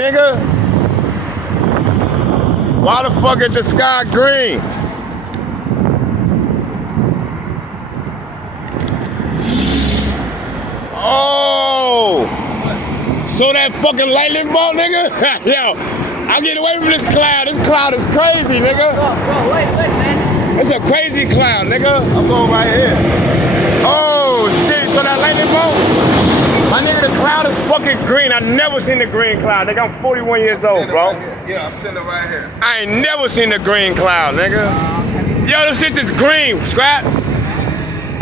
Nigga, why the fuck is the sky green? Oh, so that fucking lightning bolt, nigga? Yo, I get away from this cloud. This cloud is crazy, nigga. Bro, wait, man. It's a crazy cloud, nigga. I'm going right here. Oh shit, so that lightning bolt? My nigga, the cloud is fucking green. I never seen the green cloud, nigga. I'm 41 years old, bro. Right yeah, I'm standing right here. I ain't never seen the green cloud, nigga. Yo, this shit is green, Scrap.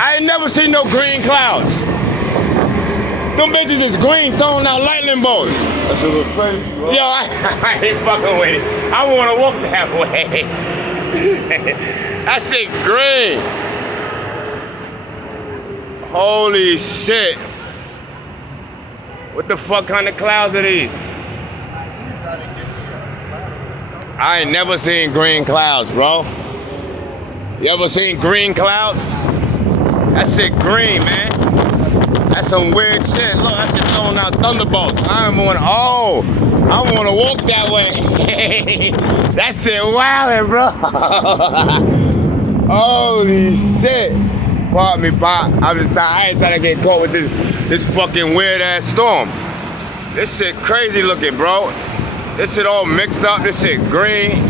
I ain't never seen no green clouds. Them bitches is green throwing out lightning bolts. That shit was crazy, bro. Yo, I ain't fucking with it. I wanna walk that way. That shit green. Holy shit. What the fuck kind of clouds are these? I ain't never seen green clouds, bro. You ever seen green clouds? That shit green, man. That's some weird shit. Look, that shit throwing out thunderbolts. I wanna walk that way. That shit wildin', bro. Holy shit. Pardon me, Bob. I ain't trying to get caught with this fucking weird ass storm. This shit crazy looking, bro. This shit all mixed up. This shit green.